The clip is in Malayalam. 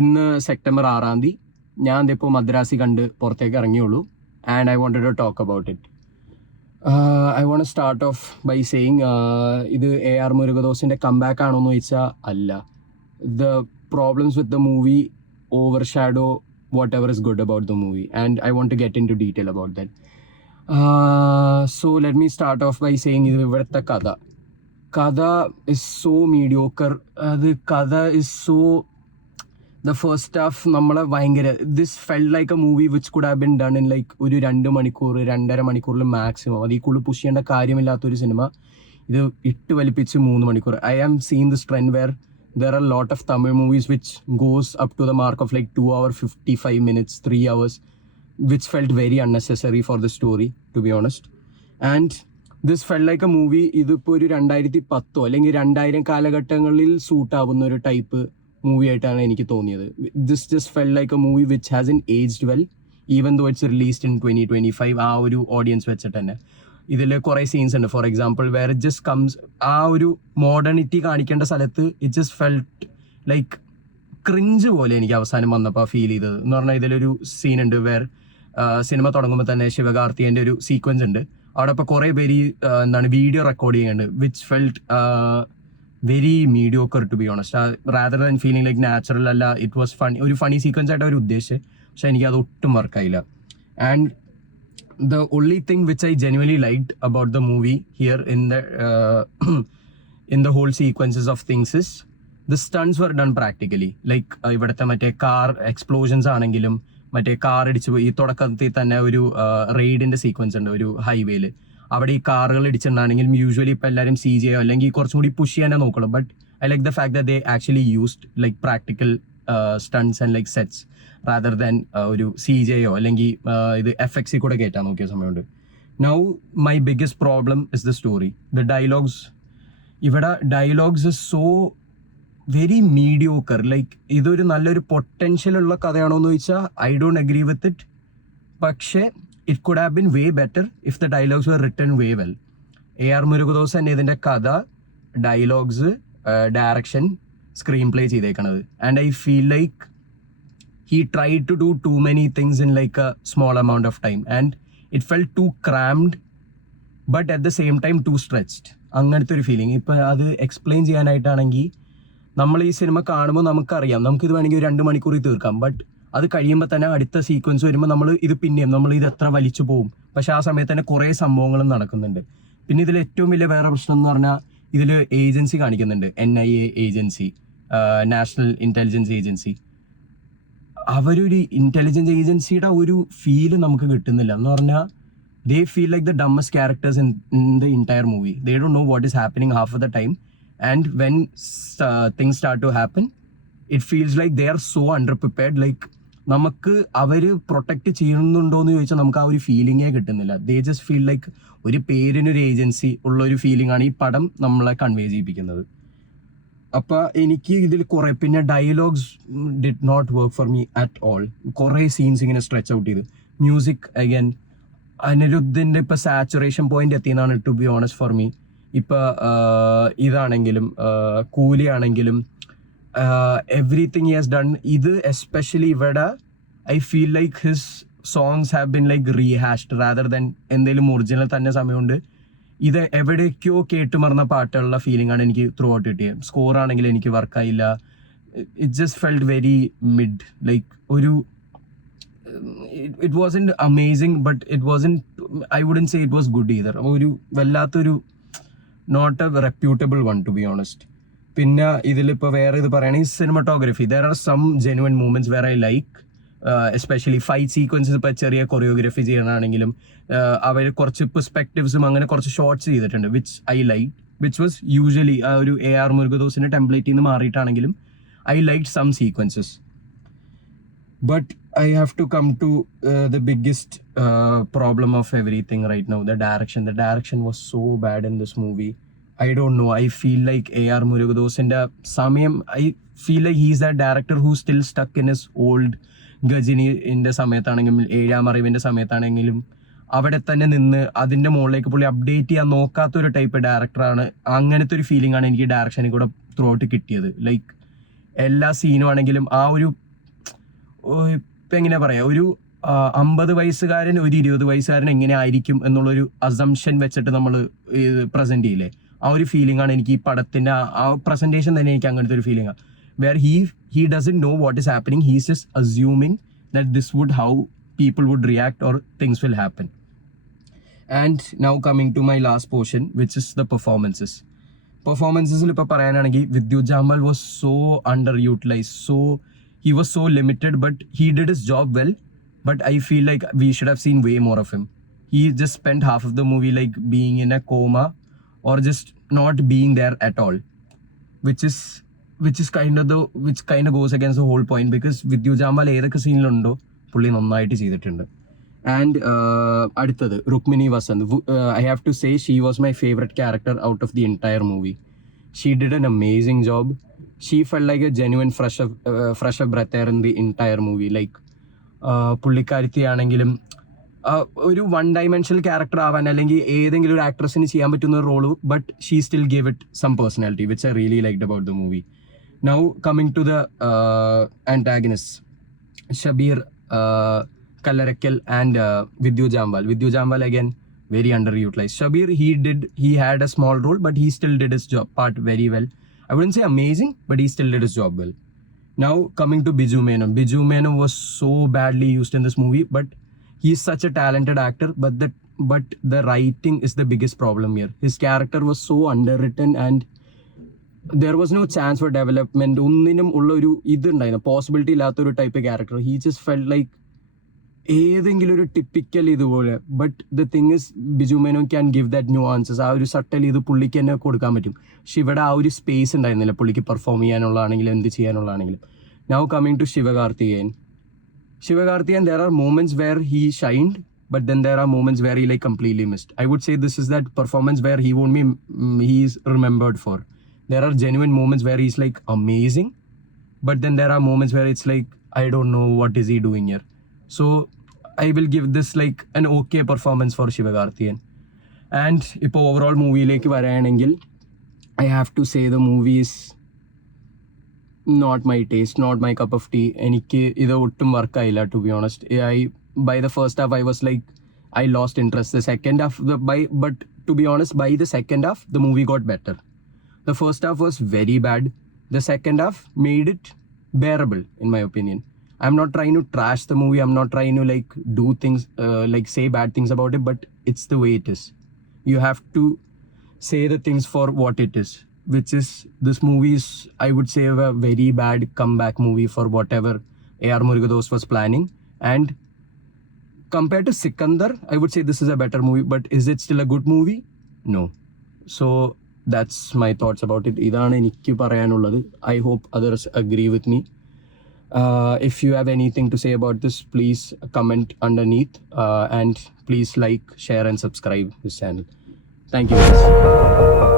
ഇന്ന് സെപ്റ്റംബർ 6 ഞാൻ ഇതിപ്പോൾ മദ്രാസി കണ്ട് പുറത്തേക്ക് ഇറങ്ങിയുള്ളൂ. And I wanted to talk about it. I want start off by saying ഇത് AR മുരുകദോസിൻ്റെ കംബാക്ക് ആണോ എന്ന് ചോദിച്ചാൽ അല്ല. The problems with the movie overshadow whatever is good about the movie and I want to get into detail about that. So let me start off by saying ഇത് ഇവിടുത്തെ കഥ ഇസ് സോ മീഡിയോക്കർ. കഥ is so the first half നമ്മളെ ഭയങ്കര this felt like a movie which could have bin done in like ഒരു 2 മണിക്കൂർ 2.5 മണിക്കൂറിൽ മാക്സിമം. അതിൽ കൂടുതൽ പുഷ് ചെയ്യേണ്ട കാര്യമില്ലാത്തൊരു സിനിമ ഇത് ഇട്ട് വലിപ്പിച്ച് 3 മണിക്കൂർ. I am seen this trend where there are a lot of Tamil movies which goes up to the mark of like 2 hours 55 minutes 3 hours, which felt very unnecessary for the story, to be honest. And this felt like a movie ഇതിപ്പോൾ ഒരു 2010 അല്ലെങ്കിൽ 2000 കാലഘട്ടങ്ങളിൽ സൂട്ട് ആവുന്ന ഒരു ടൈപ്പ് മൂവി ആയിട്ടാണ് എനിക്ക് തോന്നിയത്. This just felt like a movie which hasn't aged well even though it's released in 2025. ആ ഒരു ഓഡിയൻസ് വെച്ചിട്ട് തന്നെ ഇതിൽ കുറേ സീൻസ് ഉണ്ട്. For example where it just comes ആ ഒരു മോഡേണിറ്റി കാണിക്കേണ്ട സ്ഥലത്ത് it just felt like cringe പോലെ എനിക്ക് അവസാനം വന്നപ്പോൾ ഫീൽ ചെയ്തത്. എന്ന് പറഞ്ഞാൽ ഇതിലൊരു സീൻ ഉണ്ട് വേർ സിനിമ തുടങ്ങുമ്പോൾ തന്നെ ശിവകാർത്തികേൻ്റെ ഒരു സീക്വൻസ് ഉണ്ട്. അവിടെ ഇപ്പോൾ കുറേ പേര് വീഡിയോ റെക്കോർഡ് ചെയ്യുന്നുണ്ട് which felt very mediocre to be honest. Rather than feeling like natural അല്ല. ഇറ്റ് വാസ് ഫണി, ഒരു ഫണി സീക്വൻസ് ആയിട്ട് അവർ ഉദ്ദേശിച്ചത്, പക്ഷെ എനിക്ക് അത് ഒട്ടും വർക്കായില്ല. And the only thing which I genuinely liked about the movie here in the whole sequences of things is the stunts were done practically. Like ഇവിടുത്തെ മറ്റേ കാർ എക്സ്പ്ലോഷൻസ് ആണെങ്കിലും മറ്റേ കാർ ഇടിച്ച് ഈ തുടക്കത്തിൽ തന്നെ ഒരു റെയ്ഡിന്റെ സീക്വൻസ് ഉണ്ട് ഒരു ഹൈവേയിൽ. അവിടെ ഈ കാറുകൾ ഇടിച്ചിട്ടുണ്ടാണെങ്കിലും യൂഷ്വലി ഇപ്പോൾ എല്ലാവരും CGI അല്ലെങ്കിൽ കുറച്ചും കൂടി പുഷ് ചെയ്യാനേ നോക്കുള്ളൂ. But I like the fact that they actually used like practical stunts and like sets rather than ഒരു CGI അല്ലെങ്കിൽ ഇത് FX കൂടെ കയറ്റാൻ നോക്കിയ സമയമുണ്ട്. Now my biggest problem is the story. The dialogues ഇവിടെ dialogues is so very mediocre. Like ഇതൊരു നല്ലൊരു പൊട്ടൻഷ്യൽ ഉള്ള കഥയാണോ എന്ന് ചോദിച്ചാൽ I don't agree with it. പക്ഷേ it could have been way better if the dialogues were written way well. AR Murugadoss തന്നെ ഇതിൻ്റെ കഥ, ഡയലോഗ്സ്, ഡയറക്ഷൻ, സ്ക്രീൻ പ്ലേ ചെയ്തേക്കണത്. And I feel like he tried to do too many things in like a small amount of time and it felt too crammed but at the same time too stretched. അങ്ങനത്തെ ഒരു ഫീലിംഗ്. ഇപ്പം അത് എക്സ്പ്ലെയിൻ ചെയ്യാനായിട്ടാണെങ്കിൽ നമ്മൾ ഈ സിനിമ കാണുമ്പോൾ നമുക്കറിയാം നമുക്കിത് വേണമെങ്കിൽ ഒരു 2 മണിക്കൂറിൽ തീർക്കാം. ബട്ട് അത് കഴിയുമ്പോൾ തന്നെ അടുത്ത സീക്വൻസ് വരുമ്പോൾ നമ്മൾ ഇത് എത്ര വലിച്ചു പോകും. പക്ഷെ ആ സമയത്ത് തന്നെ കുറേ സംഭവങ്ങളും നടക്കുന്നുണ്ട്. പിന്നെ ഇതിൽ ഏറ്റവും വലിയ വേറെ പ്രശ്നം എന്ന് പറഞ്ഞാൽ ഇതിൽ ഏജൻസി കാണിക്കുന്നുണ്ട്, NIA agency, national intelligence agency. അവരൊരു ഇൻ്റലിജൻസ് ഏജൻസിയുടെ ഒരു ഫീല് നമുക്ക് കിട്ടുന്നില്ല. എന്ന് പറഞ്ഞാൽ they feel like the dumbest characters in the entire movie. They don't know what is happening half of the time and when things start to happen it feels like they are so underprepared. Like നമുക്ക് അവർ പ്രൊട്ടക്റ്റ് ചെയ്യുന്നുണ്ടോ എന്ന് ചോദിച്ചാൽ നമുക്ക് ആ ഒരു ഫീലിങ്ങേ കിട്ടുന്നില്ല. ദേ ജസ്റ്റ് ഫീൽ ലൈക്ക് ഒരു പേരിനൊരു ഏജൻസി ഉള്ള ഒരു ഫീലിംഗ് ആണ് ഈ പടം നമ്മളെ കൺവേ ചെയ്യിപ്പിക്കുന്നത്. അപ്പോൾ എനിക്ക് ഇതിൽ കുറേ പിന്നെ dialogues did not work for me at all. കുറേ സീൻസ് ഇങ്ങനെ സ്ട്രെച്ച് ഔട്ട് ചെയ്ത്. മ്യൂസിക് അഗൈൻ അനിരുദ്ധിൻ്റെ ഇപ്പോൾ സാച്ചുറേഷൻ പോയിന്റ് എത്തിയെന്നാണ് to be honest for me. ഇപ്പോൾ ഇതാണെങ്കിലും കൂലി ആണെങ്കിലും എവറിത്തിങ് ഹി ഹാസ് ഡൺ. ഇത് എസ്പെഷ്യലി ഇവിടെ I feel like his songs have been like rehashed rather than എന്തെങ്കിലും ഒറിജിനൽ തന്നെ സമയമുണ്ട്. ഇത് എവിടേക്കോ കേട്ടുമറന്ന പാട്ടുള്ള ഫീലിംഗ് ആണ് എനിക്ക് ത്രൂ ഔട്ട് കിട്ടിയത്. സ്കോർ ആണെങ്കിൽ എനിക്ക് വർക്കായില്ല. It just felt very mid. Like ഒരു it wasn't amazing but it wasn't, I wouldn't say it was good either. ഒരു വല്ലാത്തൊരു not a reputable one to be honest. പിന്നെ ഇതിലിപ്പോൾ വേറെ ഇത് പറയുകയാണെങ്കിൽ cinematography, there are some genuine moments where I like. Especially fight sequences ഇപ്പോൾ ചെറിയ കൊറിയോഗ്രാഫി ചെയ്യണമെങ്കിലും അവർ കുറച്ച് പെർസ്പെക്റ്റീവ്സും അങ്ങനെ കുറച്ച് ഷോർട്ട്സ് ചെയ്തിട്ടുണ്ട് which I like, which was usually ആ ഒരു AR മുരുകദോസിൻ്റെ ടെംപ്ലേറ്റിൽ നിന്ന് മാറിയിട്ടാണെങ്കിലും I like some sequences. But I have to come to the biggest problem of everything right now, the direction. The direction was so bad in this movie. I don't know. I feel like AR മുരുകദോസിൻ്റെ സമയം, I feel like he's that director who's still stuck in his old ഗജിനിൻ്റെ സമയത്താണെങ്കിലും ഏഴാം അറിവിൻ്റെ സമയത്താണെങ്കിലും അവിടെ തന്നെ നിന്ന് അതിൻ്റെ മുകളിലേക്ക് പുള്ളി അപ്ഡേറ്റ് ചെയ്യാൻ നോക്കാത്തൊരു ടൈപ്പ് ഡയറക്ടറാണ്. അങ്ങനത്തെ ഒരു ഫീലിംഗ് ആണ് എനിക്ക് ഡയറക്ഷനിൽ കൂടെ ത്രൂ ഔട്ട് കിട്ടിയത്. ലൈക്ക് എല്ലാ സീനും ആണെങ്കിലും ആ ഒരു ഇപ്പം എങ്ങനെ പറയാ, ഒരു 50 വയസ്സുകാരൻ ഒരു 20 വയസ്സുകാരൻ എങ്ങനെ ആയിരിക്കും എന്നുള്ളൊരു അസംഷൻ വെച്ചിട്ട് നമ്മൾ പ്രസന്റ് ചെയ്യില്ലേ, ആ ഒരു ഫീലിംഗ് ആണ് എനിക്ക് ഈ പടത്തിന്റെ ആ പ്രസന്റേഷൻ തന്നെ എനിക്ക് അങ്ങനത്തെ ഒരു ഫീലിംഗ് ആണ്. Where he doesn't know what is happening, he is just assuming that this would how people would react or things will happen. And now coming to my last portion which is the പെർഫോമൻസസിൽ ഇപ്പോൾ പറയാനാണെങ്കിൽ Vidyut Jammwal was so underutilise, so he was so limited, but he did his job well. But I feel like we should have seen way more of him. He just spent half of the movie like being in a coma or just not being there at all, which kind of goes against the whole point, because Vidyu Jamal ഏതൊക്കെ സീനിലുണ്ടോ പുള്ളി നന്നായിട്ട് ചെയ്തിട്ടുണ്ട്. ആൻഡ് അടുത്തത് Rukmini Vasant. I have to say she was my favorite character out of the entire movie. She did an amazing job. She felt like a genuine fresh of breath air in the entire movie. Like പുള്ളിക്കാരത്തി ആണെങ്കിലും ഒരു വൺ ഡൈമെൻഷണൽ ക്യാരക്ടർ ആവാൻ അല്ലെങ്കിൽ ഏതെങ്കിലും ഒരു ആക്ട്രസിന് ചെയ്യാൻ പറ്റുന്ന role, but she still gave it some personality which I really liked about the movie. Now coming to the antagonist Shabeer, Kallarakkal and Vidyut Jammwal again very underutilized. Shabir, he had a small role, but he still did his job part very well. I wouldn't say amazing, but he still did his job well. Now coming to Biju Menon was so badly used in this movie, but he's such a talented actor, but the writing is the biggest problem here. His character was so underwritten and there was no chance for development. ഒന്നിനും ഉള്ള ഒരു ഇതുണ്ടായിരുന്നു, പോസിബിലിറ്റി ഇല്ലാത്തൊരു type character. He just felt like ഏതെങ്കിലും ഒരു ടിപ്പിക്കൽ ഇതുപോലെ. But the thing is Biju Menon can give that nuances. ആ ഒരു സട്ടൽ ഇത് പുള്ളിക്ക് തന്നെ കൊടുക്കാൻ പറ്റും. പക്ഷെ ഇവിടെ ആ ഒരു സ്പേസ് ഉണ്ടായിരുന്നില്ല പുള്ളിക്ക് പെർഫോം ചെയ്യാനുള്ളതാണെങ്കിലും എന്ത് ചെയ്യാനുള്ളതാണെങ്കിലും. Now coming to Sivakarthikeyan, there are moments where he shined, but then there are moments where he like completely missed. I would say this is that performance where he won't be he's remembered for. There are genuine moments where he's like amazing, but then there are moments where it's like I don't know what is he doing here. So I will give this like an okay performance for Sivakarthikeyan. And ഇപ്പോൾ overall മൂവിയിലേക്ക് വരാണെങ്കിൽ I have to say the movie is not my taste, not my cup of tea. എനിക്ക് ഇത് ഒട്ടും വർക്കായില്ല, to be honest. By the first half I was like I lost interest. The second half but to be honest, by the second half the movie got better. The first half was very bad. The second half made it bearable in my opinion. I'm not trying to trash the movie. I'm not trying to like do things like say bad things about it, but it's the way it is. You have to say the things for what it is, which is this movie is, I would say, a very bad comeback movie for whatever A.R. Murugadoss was planning. And compared to Sikandar, I would say this is a better movie, but is it still a good movie? No. So that's my thoughts about it. ഇതാണ് എനിക്ക് പറയാനുള്ളത്. I hope others agree with me. If you have anything to say about this, please comment underneath, and please like, share and subscribe this channel. Thank you guys.